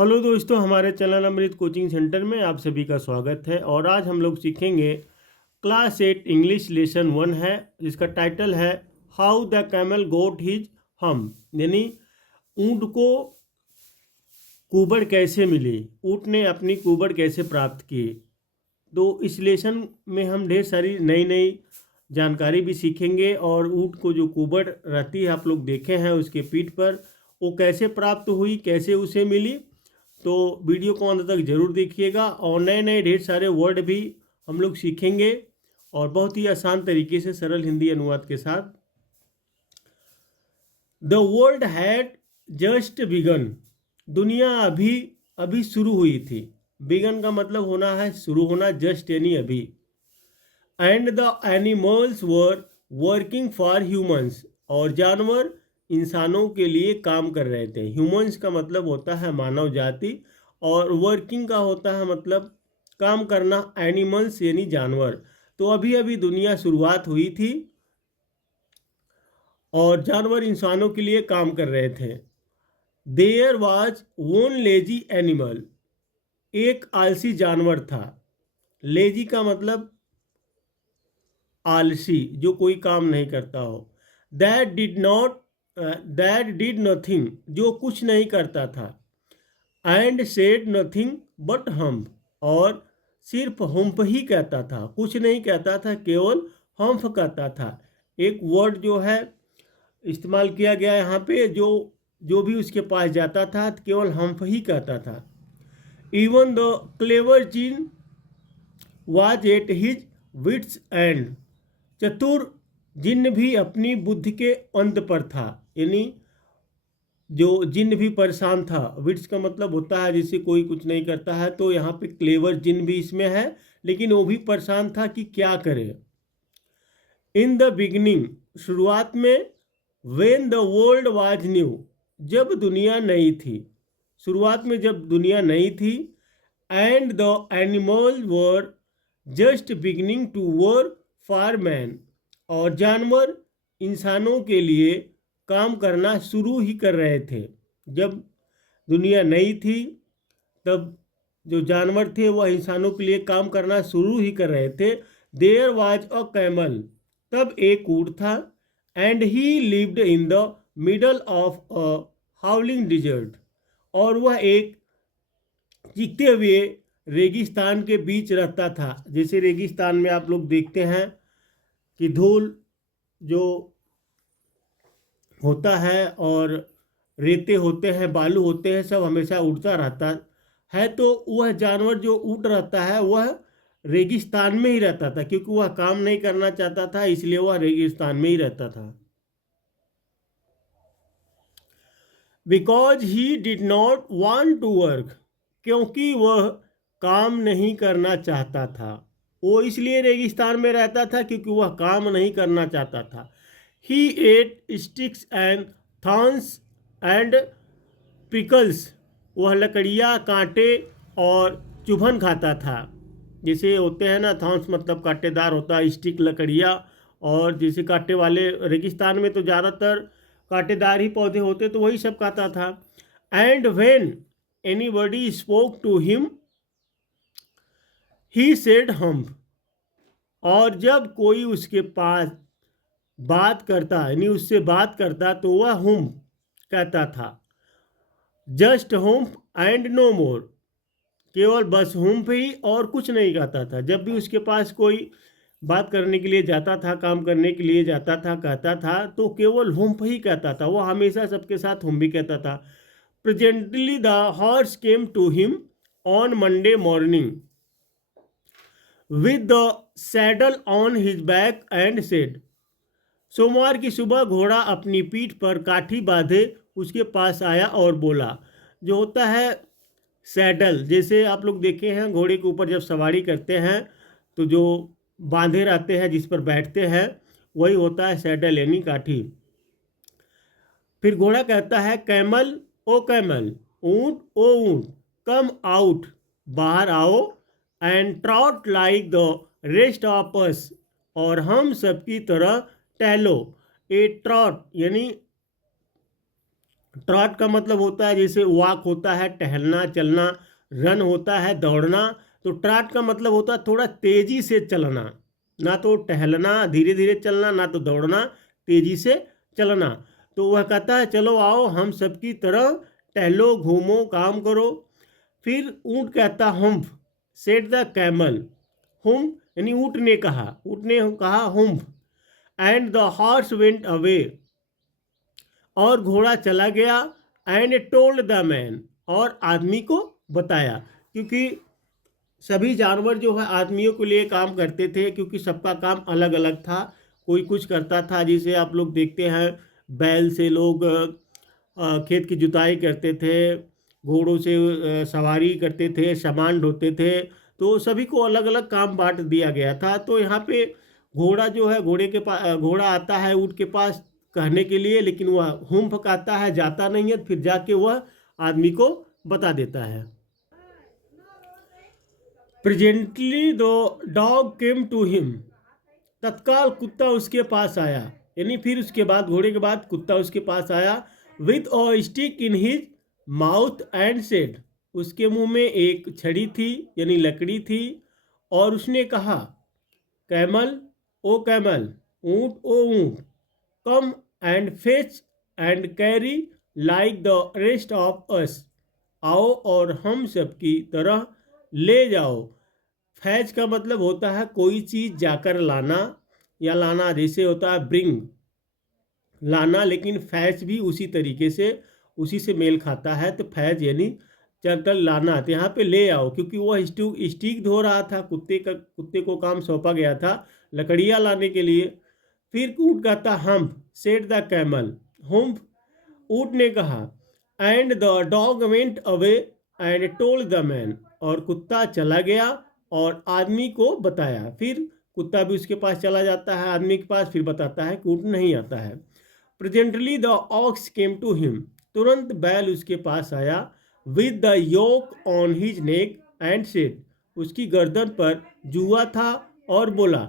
Hello दोस्तों, हमारे चलन अमृत कोचिंग सेंटर में आप सभी का स्वागत है। और आज हम लोग सीखेंगे क्लास 8 इंग्लिश लेसन 1 है, जिसका टाइटल है how the camel got his hump, यानी ऊँट को कुबड़ कैसे मिली, ऊँट ने अपनी कुबड़ कैसे प्राप्त की। तो इस लेसन में हम ढेर सारी नई नई जानकारी भी सीखेंगे। और ऊँट को जो कुबड़ रहती है, आप लोग देखे हैं उसके पीठ पर, वो कैसे प्राप्त हुई, कैसे उसे मिली। तो वीडियो को अंत तक जरूर देखिएगा। और नए नए ढेर सारे वर्ड भी हम लोग सीखेंगे, और बहुत ही आसान तरीके से सरल हिंदी अनुवाद के साथ। The world had just began, दुनिया अभी अभी शुरू हुई थी। बिगन का मतलब होना है शुरू होना, जस्ट यानी अभी। And the animals were working for humans, और जानवर इंसानों के लिए काम कर रहे थे। ह्यूमंस का मतलब होता है मानव जाति, और वर्किंग का होता है मतलब काम करना, एनिमल्स यानी जानवर। तो अभी अभी दुनिया शुरुआत हुई थी और जानवर इंसानों के लिए काम कर रहे थे। There was one lazy animal, एक आलसी जानवर था। लेजी का मतलब आलसी, जो कोई काम नहीं करता हो। दैट डिड नथिंग, जो कुछ नहीं करता था। And said nothing but hump, और सिर्फ हम्प ही कहता था, कुछ नहीं कहता था, केवल हम्प कहता था। एक वर्ड जो है इस्तेमाल किया गया यहाँ पे, जो जो भी उसके पास जाता था केवल हम्प ही कहता था। Even the clever djinn was at his wits end, चतुर जिन्न भी अपनी बुद्धि के अंत पर था। यानी जो जिन्न भी परेशान था, विट्स का मतलब होता है जैसे कोई कुछ नहीं करता है, तो यहाँ पे क्लेवर जिन्न भी इसमें है, लेकिन वो भी परेशान था कि क्या करे। इन द बिगनिंग, शुरुआत में। When the world was new, जब दुनिया नई थी, शुरुआत में जब दुनिया नई थी। And the animal were just beginning to work for man, और जानवर इंसानों के लिए काम करना शुरू ही कर रहे थे। जब दुनिया नई थी तब जो जानवर थे वह इंसानों के लिए काम करना शुरू ही कर रहे थे। देयर वाज अ कैमल, तब एक ऊँट था। And he lived in the middle of a howling desert, और वह एक चीखते हुए रेगिस्तान के बीच रहता था। जैसे रेगिस्तान में आप लोग देखते हैं कि धूल जो होता है और रेते होते हैं, बालू होते हैं, सब हमेशा उड़ता रहता है। तो वह जानवर जो उड़ रहता है वह रेगिस्तान में ही रहता था, क्योंकि वह काम नहीं करना चाहता था, इसलिए वह रेगिस्तान में ही रहता था। Because he did not want to work, क्योंकि वह काम नहीं करना चाहता था। वो इसलिए रेगिस्तान में रहता था क्योंकि वह काम नहीं करना चाहता था। He ate sticks and thorns and pickles, वह लकड़ियाँ, कांटे और चुभन खाता था। जैसे होते हैं ना, थॉर्न्स मतलब कांटेदार होता है, स्टिक लकड़ियाँ, और जैसे कांटे वाले रेगिस्तान में तो ज़्यादातर कांटेदार ही पौधे होते, तो वही सब खाता था। And when anybody spoke to him he said hump, और जब कोई उसके पास बात करता, यानी उससे बात करता, तो वह हुम्प कहता था। जस्ट हुम्प एंड नो मोर, केवल बस हुम्प ही और कुछ नहीं कहता था। जब भी उसके पास कोई बात करने के लिए जाता था, काम करने के लिए जाता था, कहता था, तो केवल हुम्प ही कहता था। वह हमेशा सबके साथ हुम्प ही कहता था। Presently the horse came to him on Monday morning with the saddle on his back and said, सोमवार की सुबह घोड़ा अपनी पीठ पर काठी बांधे उसके पास आया और बोला। जो होता है सैडल, जैसे आप लोग देखे हैं घोड़े के ऊपर जब सवारी करते हैं तो जो बांधे रहते हैं, जिस पर बैठते हैं, वही होता है सैडल यानी काठी। फिर घोड़ा कहता है कैमल ओ कैमल, ऊंट ओ ऊंट, कम आउट, बाहर आओ, and trout like the rest of अस, और हम सबकी तरह टहलो। ए ट्रॉट यानी ट्रॉट का मतलब होता है जैसे वॉक होता है, टहलना चलना, रन होता है दौड़ना। तो ट्रॉट का मतलब होता है थोड़ा तेजी से चलना, ना तो टहलना धीरे धीरे चलना, ना तो दौड़ना तेजी से चलना। तो वह कहता है चलो आओ हम सबकी तरह टहलो घूमो काम करो। फिर ऊँट कहता humph, said the camel, humph यानी ऊँट ने कहा, ऊँट ने कहा humph, and the horse went away, और घोड़ा चला गया, एंड टोल्ड द मैन, और आदमी को बताया। क्योंकि सभी जानवर जो है आदमियों के लिए काम करते थे, क्योंकि सबका काम अलग अलग था। कोई कुछ करता था, जैसे आप लोग देखते हैं बैल से लोग खेत की जुताई करते थे, घोड़ों से सवारी करते थे, सामान ढोते थे। तो सभी को अलग अलग काम बांट दिया गया था। तो यहाँ पे घोड़ा जो है, घोड़े के पास घोड़ा आता है ऊँट के पास कहने के लिए, लेकिन वह हुम्फ कहता है, जाता नहीं है, फिर जाके वह आदमी को बता देता है। Presently the dog came to him, तत्काल कुत्ता उसके पास आया, यानी फिर उसके बाद घोड़े के बाद कुत्ता उसके पास आया। With a stick in his mouth and said, उसके मुंह में एक छड़ी थी यानी लकड़ी थी, और उसने कहा कैमल ओ कैमल, ऊंट ओ ऊंट, come and fetch and carry like the rest of us, आओ और हम सब की तरह ले जाओ। फैच का मतलब होता है कोई चीज़ जाकर लाना या लाना, जैसे होता है ब्रिंग लाना, लेकिन फैच भी उसी तरीके से उसी से मेल खाता है। तो फैच यानी चलकर लाना, तो यहाँ पे ले आओ, क्योंकि वह स्टिक धो रहा था, कुत्ते को काम सौंपा गया था लकड़ियाँ लाने के लिए। फिर ऊँट कहता हम्फ, सेड द कैमल, हुम्फ ऊँट ने कहा, and the dog went away and told the man, और कुत्ता चला गया और आदमी को बताया। फिर कुत्ता भी उसके पास चला जाता है आदमी के पास, फिर बताता है कि ऊँट नहीं आता है। Presently the ox came to him, तुरंत बैल उसके पास आया, with the yoke on his neck and said, उसकी गर्दन पर जुआ था और बोला।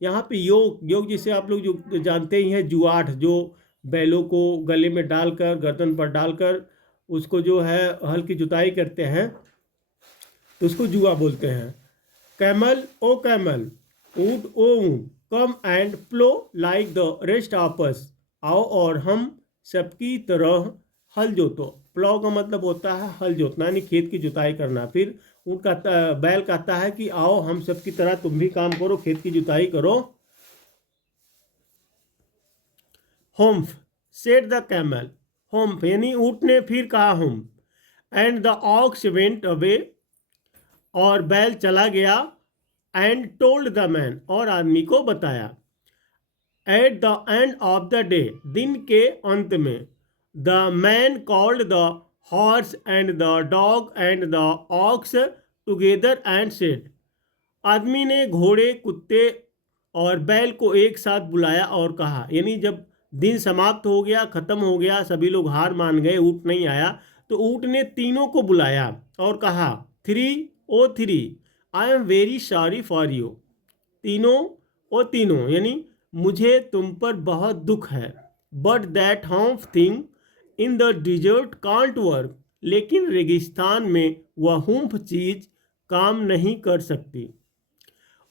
यहाँ पे योग योग जैसे आप लोग जो जानते ही हैं, जुआठ, जो बैलों को गले में डालकर गर्दन पर डालकर उसको जो है हल की जुताई करते हैं, तो उसको जुआ बोलते हैं। कैमल ओ कैमल, ऊँट ओ ऊँट, come and plough like the rest of us, आओ और हम सबकी तरह हल जोतो। प्लाव का मतलब होता है हल जोतना, यानी खेत की जुताई करना। फिर ऊँट कहता, बैल कहता है कि आओ हम सबकी तरह तुम भी काम करो, खेत की जुताई करो। Humph, said the camel, humph यानी ऊँट ने फिर कहा humph, and the ox went away, और बैल चला गया, एंड टोल्ड द मैन, और आदमी को बताया। At the end of the day, दिन के अंत में, the man called the horse and the dog and the aux together and said, आदमी ने घोड़े कुत्ते और बैल को एक साथ बुलाया और कहा, यानी जब दिन समाप्त हो गया, खत्म हो गया, सभी लोग हार मान गए, ऊँट नहीं आया, तो ऊँट ने तीनों को बुलाया और कहा, three O three, I am very sorry for you, तीनों ओ तीनों, यानी मुझे तुम पर बहुत दुख है। But that humph thing in the dessert can't work, लेकिन रेगिस्तान में वह हुम्फ चीज काम नहीं कर सकती।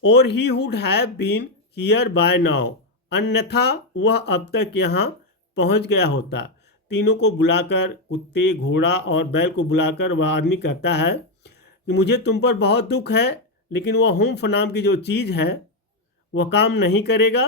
और he would have been here by now, अन्यथा वह अब तक यहाँ पहुँच गया होता। तीनों को बुलाकर, कुत्ते घोड़ा और बैल को बुलाकर वह आदमी कहता है कि मुझे तुम पर बहुत दुख है, लेकिन वह हुम्फ नाम की जो चीज़ है वह काम नहीं करेगा,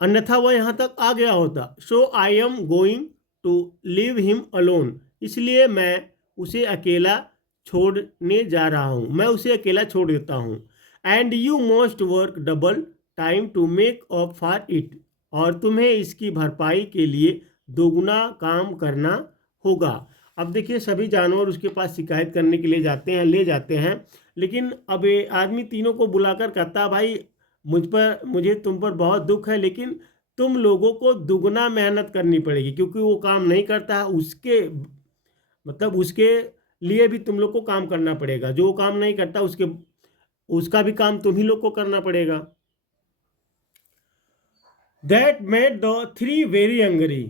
अन्यथा वह यहाँ तक आ गया होता। So I am going to leave him alone, इसलिए मैं उसे अकेला छोड़ने जा रहा हूँ, मैं उसे अकेला छोड़ देता हूँ। And you must work double time to make up for it, और तुम्हें इसकी भरपाई के लिए दोगुना काम करना होगा। अब देखिए सभी जानवर उसके पास शिकायत करने के लिए जाते हैं, ले जाते हैं, लेकिन अब ये आदमी तीनों को बुलाकर कहता भाई मुझे तुम पर बहुत दुख है, लेकिन तुम लोगों को दुगना मेहनत करनी पड़ेगी, क्योंकि वो काम नहीं करता है, उसके मतलब उसके लिए भी तुम लोग को काम करना पड़ेगा। जो काम नहीं करता उसका भी काम तुम ही लोग को करना पड़ेगा। That made the three very angry,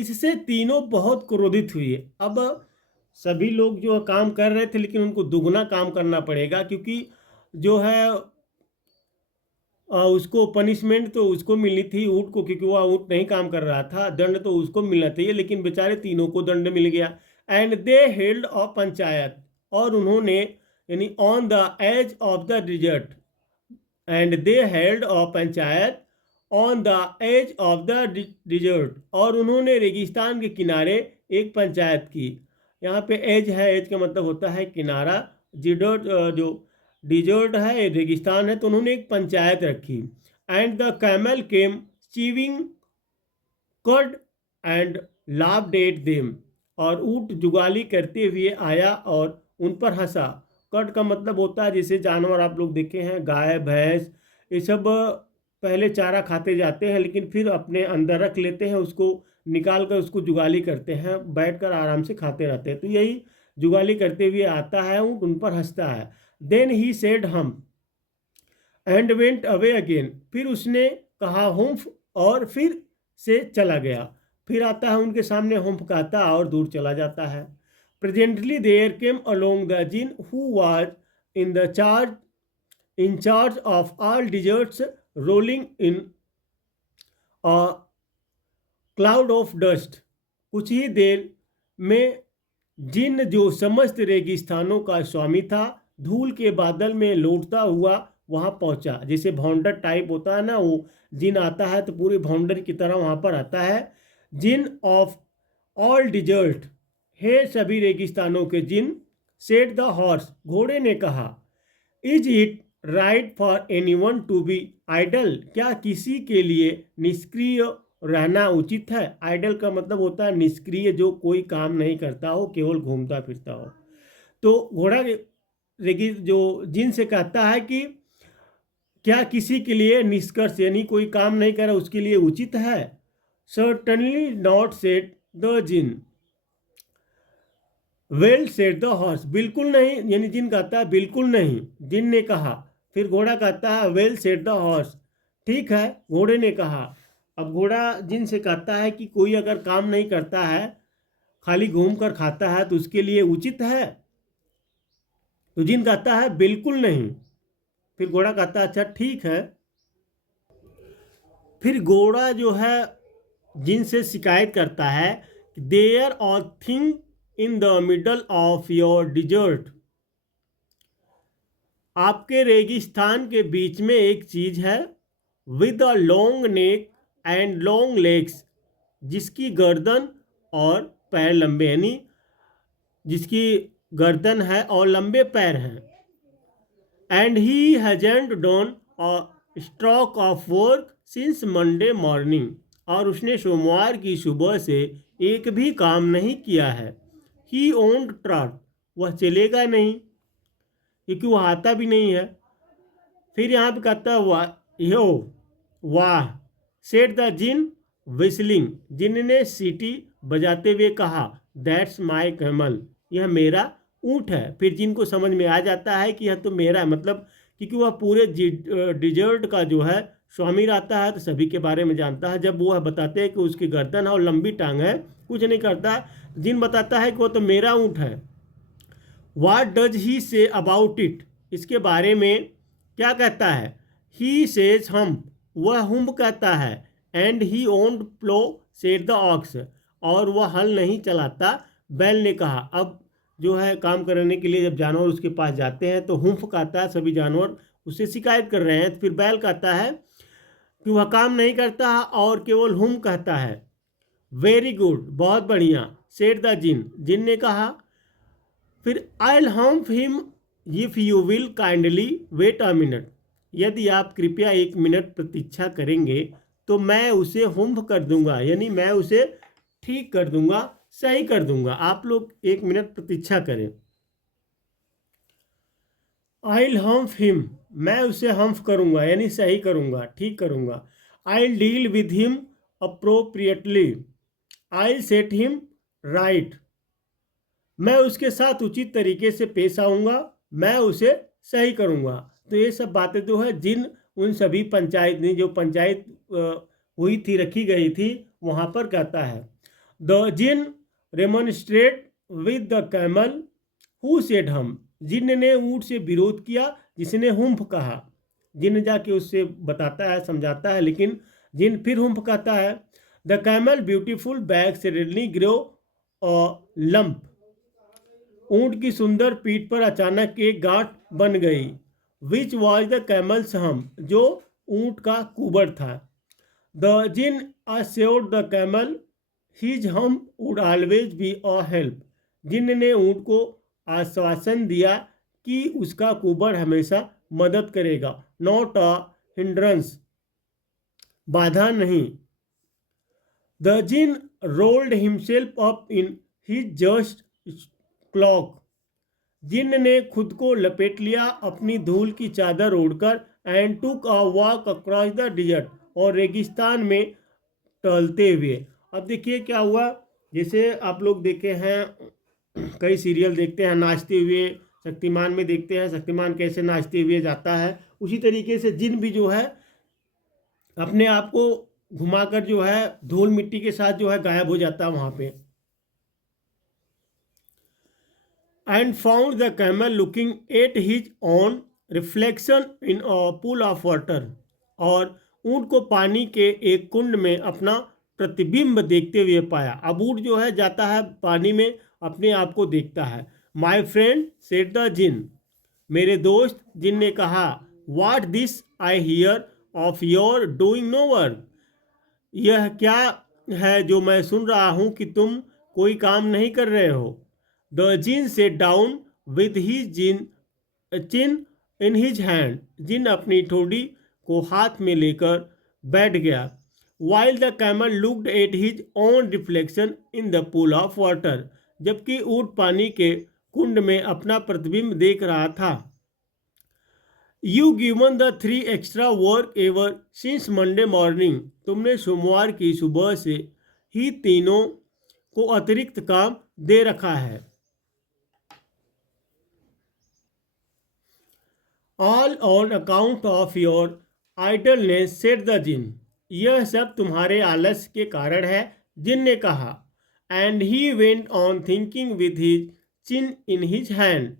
इससे तीनों बहुत क्रोधित हुए। अब सभी लोग जो काम कर रहे थे, लेकिन उनको दुगना काम करना पड़ेगा, क्योंकि जो है उसको पनिशमेंट तो उसको मिलनी थी ऊँट को, क्योंकि वह ऊँट नहीं काम कर रहा था। दंड तो उसको मिलना चाहिए, लेकिन बेचारे तीनों को दंड मिल गया। And they held a panchayat, और उन्होंने यानी on the edge of the desert, and they held a panchayat on the edge of the desert, और उन्होंने रेगिस्तान के किनारे एक पंचायत की। यहाँ पे एज है, एज का मतलब होता है किनारा। डिजर्ट जो डिजर्ट है, रेगिस्तान है, तो उन्होंने एक पंचायत रखी। And the camel came chewing कड एंड लाफ्ड एट देम, और ऊँट जुगाली करते हुए आया और उन पर हंसा। कड का मतलब होता है, जैसे जानवर आप लोग देखे हैं, गाय भैंस, ये सब पहले चारा खाते जाते हैं, लेकिन फिर अपने अंदर रख लेते हैं, उसको निकाल कर उसको जुगाली करते हैं, बैठकर आराम से खाते रहते हैं। तो यही जुगाली करते हुए आता है ऊँट, उन पर हंसता है। देन ही सेड हम एंड वेंट अवे अगेन, फिर उसने कहा हुम्फ, और फिर से चला गया। फिर आता है उनके सामने, हुम्फ कहता और दूर चला जाता है। Presently there came along the djinn who was in the charge of all deserts, rolling in a cloud of dust. कुछ ही देर में जिन जो समस्त रेगिस्तानों का स्वामी था, धूल के बादल में लौटता हुआ वहां पहुंचा। जैसे भाउंडर टाइप होता है ना, वो जिन आता है तो पूरे भाउंडर की तरह वहां पर आता है। जिन ऑफ ऑल डिजर्ट, हे सभी रेगिस्तानों के जिन। सेड द हॉर्स, घोड़े ने कहा। Is it right for anyone to be idle, क्या किसी के लिए निष्क्रिय रहना उचित है? आइडल का मतलब होता है निष्क्रिय, जो कोई काम नहीं करता हो, केवल घूमता फिरता हो। तो घोड़ा रेगी जो जिन से कहता है कि क्या किसी के लिए निष्कर्ष यानी कोई काम नहीं करे उसके लिए उचित है? Certainly not, said the djinn. Well, said the horse, बिल्कुल नहीं, यानी जिन कहता है बिल्कुल नहीं, जिन ने कहा। फिर घोड़ा कहता है वेल, सेड द हॉर्स, ठीक है, घोड़े ने कहा। अब घोड़ा जिन से कहता है कि कोई अगर काम नहीं करता है, खाली घूम कर खाता है, तो उसके लिए उचित है? तो जिन कहता है बिल्कुल नहीं। फिर घोड़ा कहता है अच्छा ठीक है। फिर घोड़ा जो है जिनसे शिकायत करता है, there are thing in the middle of your desert, आपके रेगिस्तान के बीच में एक चीज है। With a long neck and long legs, जिसकी गर्दन और पैर लंबे, यानी जिसकी गर्दन है और लंबे पैर हैं। And he hasn't done a stroke of work since Monday morning, और उसने सोमवार की सुबह से एक भी काम नहीं किया है। ही ओन्ड ट्रॉट, वह चलेगा नहीं, क्योंकि वह आता भी नहीं है। फिर यहाँ पे कहता है वाह, यो वाह। सेड द जिन विस्लिंग, जिन ने सीटी बजाते हुए कहा। दैट्स माई कैमल, यह मेरा ऊँट है। फिर जिन को समझ में आ जाता है कि यह तो मेरा है, मतलब क्योंकि वह पूरे डिजर्ट का जो है स्वामी रहता है, तो सभी के बारे में जानता है। जब वह बताते हैं कि उसकी गर्दन है और लंबी टांग है, कुछ नहीं करता, जिन बताता है कि वह तो मेरा ऊँट है। What does he say about it, इसके बारे में क्या कहता है? ही सेज हम, वह हुम्ब कहता है। And he won't plough, said the ox, और वह हल नहीं चलाता, बैल ने कहा। अब जो है काम करने के लिए जब जानवर उसके पास जाते हैं तो हुम्फ कहता है, सभी जानवर उससे शिकायत कर रहे हैं। तो फिर बैल कहता है कि वह काम नहीं करता और केवल हुम कहता है। वेरी गुड, बहुत बढ़िया। सेड द जिन, जिन ने कहा। फिर I'll hump him if you will kindly wait a minute, यदि आप कृपया 1 मिनट प्रतीक्षा करेंगे तो मैं उसे हुम्फ कर दूंगा, यानी मैं उसे ठीक कर दूंगा, सही कर दूंगा। आप लोग 1 मिनट प्रतीक्षा करें। I'll hump him, मैं उसे हम्फ करूंगा, यानी सही करूंगा, ठीक करूंगा। I'll deal with him appropriately, I'll set him right, मैं उसके साथ उचित तरीके से पेश आऊँगा, मैं उसे सही करूँगा। तो ये सब बातें जो है जिन उन सभी पंचायत ने जो पंचायत हुई थी, रखी गई थी, वहाँ पर कहता है। The djinn remonstrate with the camel who said humph, जिन ने ऊँट से विरोध किया जिसने हुम्फ कहा। जिन जाके उससे बताता है, समझाता है, लेकिन जिन फिर हुम्फ कहता है। The camel beautiful back suddenly grow a lump, ऊँट की सुंदर पीठ पर अचानक एक गांठ बन गई। विच वॉज द कैमल्स हम, जो ऊँट का कुबड़ था। The djinn assured the camel his hump would always be a help, जिन ने ऊँट को आश्वासन दिया कि उसका कुबड़ हमेशा मदद करेगा। नॉट अ हिंड्रेंस, बाधा नहीं। The djinn rolled himself up in his dust cloak, जिन ने खुद को लपेट लिया अपनी धूल की चादर ओढ़कर। And took a walk across the desert, और रेगिस्तान में टहलते हुए। अब देखिए क्या हुआ, जैसे आप लोग देखे हैं, कई सीरियल देखते हैं नाचते हुए, शक्तिमान में देखते हैं शक्तिमान कैसे नाचते हुए जाता है, उसी तरीके से जिन भी जो है अपने आप को घुमाकर जो है धूल मिट्टी के साथ जो है गायब हो जाता है वहां पे। And found the camel looking at his own reflection in a pool of water, और ऊँट को पानी के एक कुंड में अपना प्रतिबिंब देखते हुए पाया। अब ऊँट जो है जाता है पानी में, अपने आप को देखता है। My friend said the djinn, मेरे दोस्त जिन ने कहा। What this I hear of your doing no work, यह क्या है जो मैं सुन रहा हूँ कि तुम कोई काम नहीं कर रहे हो। The djinn sat down with his chin in his hand, जिन अपनी ठोड़ी को हाथ में लेकर बैठ गया। While the camel looked at his own reflection in the pool of water, जबकि ऊँट पानी के कुंड में अपना प्रतिबिंब देख रहा था। You given the 3 extra work ever since Monday morning, तुमने सोमवार की सुबह से ही तीनों को अतिरिक्त काम दे रखा है। All on account of your idleness said the djinn, यह सब तुम्हारे आलस्य के कारण है, जिन ने कहा। And he went on thinking with his chin in his hand,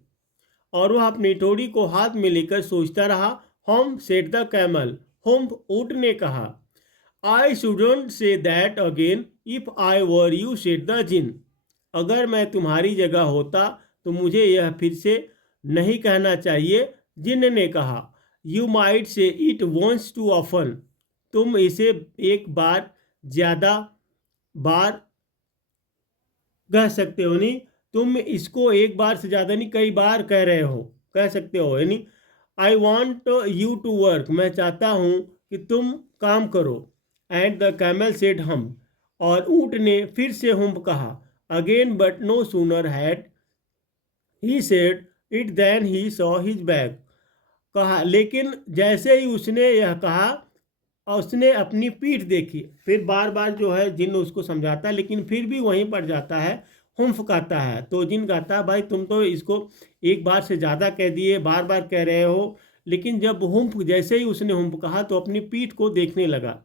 और वह अपनी टोड़ी को हाथ में लेकर सोचता रहा। हम सेड द कैमल, हम ऊँट ने कहा। I shouldn't say that again if I were you said the djinn, अगर मैं तुम्हारी जगह होता तो मुझे यह फिर से नहीं कहना चाहिए, जिन ने कहा। You might say it once too often, तुम इसे एक बार ज़्यादा बार कह सकते हो, नहीं तुम इसको एक बार से ज़्यादा नहीं कई बार कह रहे हो, कह सकते हो, यानी I want you to work, मैं चाहता हूँ कि तुम काम करो। एंड द कैमल सेड हम, और ऊँट ने फिर से हम कहा। Again but no sooner had he said it then he saw his back, कहा, लेकिन जैसे ही उसने यह कहा और उसने अपनी पीठ देखी। फिर बार बार जो है जिन उसको समझाता है, लेकिन फिर भी वहीं पर जाता है, हुम्फ कहता है। तो जिन कहता है भाई तुम तो इसको एक बार से ज़्यादा कह दिए, बार बार कह रहे हो। लेकिन जब हुम्फ, जैसे ही उसने हुम्फ कहा तो अपनी पीठ को देखने लगा।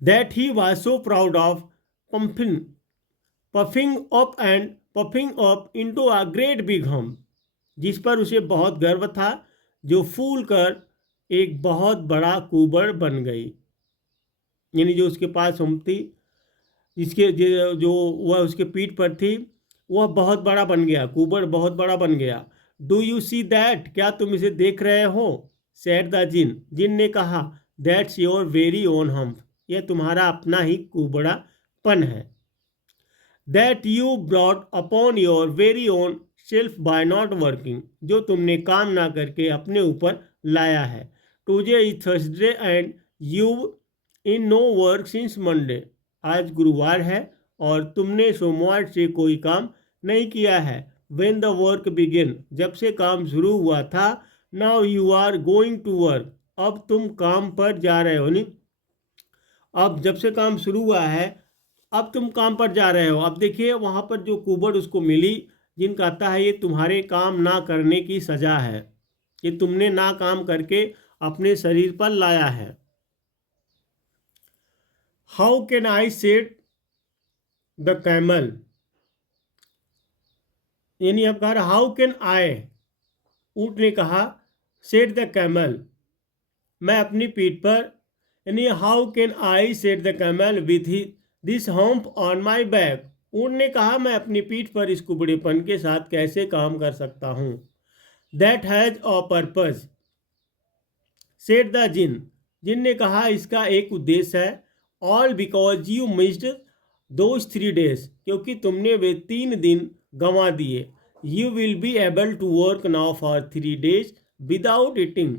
That he was so proud of puffing up and puffing up into a great big हम, जिस पर उसे बहुत गर्व था, जो फूल कर एक बहुत बड़ा कुबड़ बन गई। यानी जो उसके पास हम थी, जिसके जो वह उसके पीठ पर थी, वह बहुत बड़ा बन गया, कुबड़ बहुत बड़ा बन गया। डू यू सी दैट, क्या तुम इसे देख रहे हो। सेड द जिन, जिन ने कहा। That's your very own humph, यह तुम्हारा अपना ही कुबड़ापन है। That you brought upon your very own self by not working, जो तुमने काम ना करके अपने ऊपर लाया है। Today is Thursday and you in no work since Monday, आज गुरुवार है और तुमने सोमवार से कोई काम नहीं किया है। व्हेन द वर्क बिगिन, जब से काम शुरू हुआ था। Now you are going to work, अब तुम काम पर जा रहे हो। नहीं, अब जब से काम शुरू हुआ है अब तुम काम पर जा रहे हो। अब देखिए वहाँ पर जो कुबड़ उसको मिली, जिन कहता है ये तुम्हारे काम ना करने की सज़ा है, ये तुमने ना काम करके अपने शरीर पर लाया है। How can I set the camel, यानी अब कहा हाउ कैन आई, ऊंट ने कहा, सेट द कैमल, मैं अपनी पीठ पर, यानी how can I set the camel with this hump on my back, ऊंट ने कहा मैं अपनी पीठ पर इस कुबड़ेपन के साथ कैसे काम कर सकता हूँ। That has a purpose, said the djinn, जिन ने कहा इसका एक उद्देश्य है। All because you missed those 3 days, क्योंकि तुमने वे 3 दिन गंवा दिए। You will be able to work now for 3 days without eating,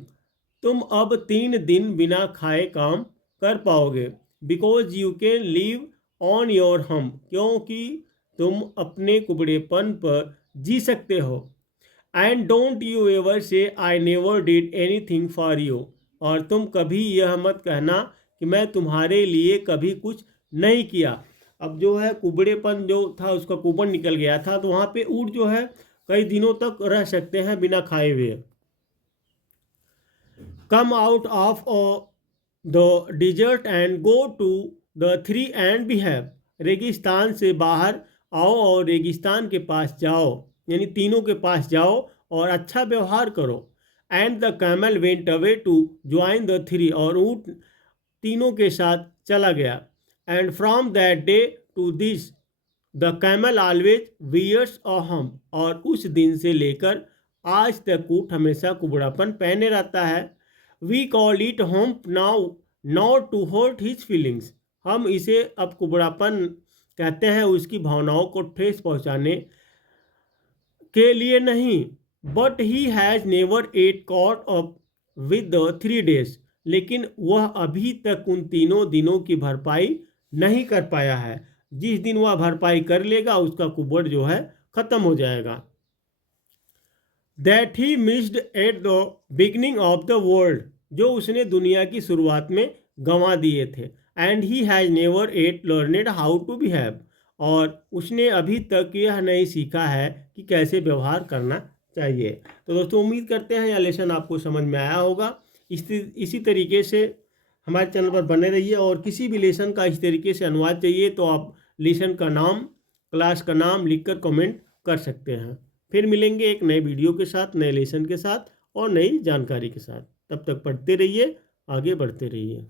तुम अब 3 दिन बिना खाए काम कर पाओगे। Because you can live on your hump, क्योंकि तुम अपने कुबड़ेपन पर जी सकते हो। एंड डोंट यू एवर से I never did anything for you, और तुम कभी यह मत कहना कि मैं तुम्हारे लिए कभी कुछ नहीं किया। अब जो है कुबड़ेपन जो था उसका कुबड़ निकल गया था, तो वहाँ पे ऊँट जो है कई दिनों तक रह सकते हैं बिना खाए हुए। Come out of the desert and go to the 3 and behave, रेगिस्तान से बाहर आओ और रेगिस्तान के पास जाओ, यानी तीनों के पास जाओ और अच्छा व्यवहार करो। And the camel went away to join the 3, और ऊँट तीनों के साथ चला गया। And from that day to this the camel always wears a hump, और उस दिन से लेकर आज तक ऊँट हमेशा कुबड़ापन पहने रहता है। We call it hump now not to hurt his feelings, हम इसे अब कुबड़ापन कहते हैं उसकी भावनाओं को ठेस पहुंचाने के लिए नहीं। But he has never yet caught up with the 3 days, लेकिन वह अभी तक उन तीनों दिनों की भरपाई नहीं कर पाया है। जिस दिन वह भरपाई कर लेगा उसका कुबड़ जो है ख़त्म हो जाएगा। That he missed at the beginning of the world, जो उसने दुनिया की शुरुआत में गंवा दिए थे। And he has never yet learned how to behave, और उसने अभी तक यह नहीं सीखा है कि कैसे व्यवहार करना चाहिए। तो दोस्तों उम्मीद करते हैं यह लेसन आपको समझ में आया होगा। इसी तरीके से हमारे चैनल पर बने रहिए, और किसी भी लेसन का इस तरीके से अनुवाद चाहिए तो आप लेसन का नाम, क्लास का नाम लिखकर कमेंट कर सकते हैं। फिर मिलेंगे एक नए वीडियो के साथ, नए लेसन के साथ और नई जानकारी के साथ। तब तक पढ़ते रहिए, आगे बढ़ते रहिए।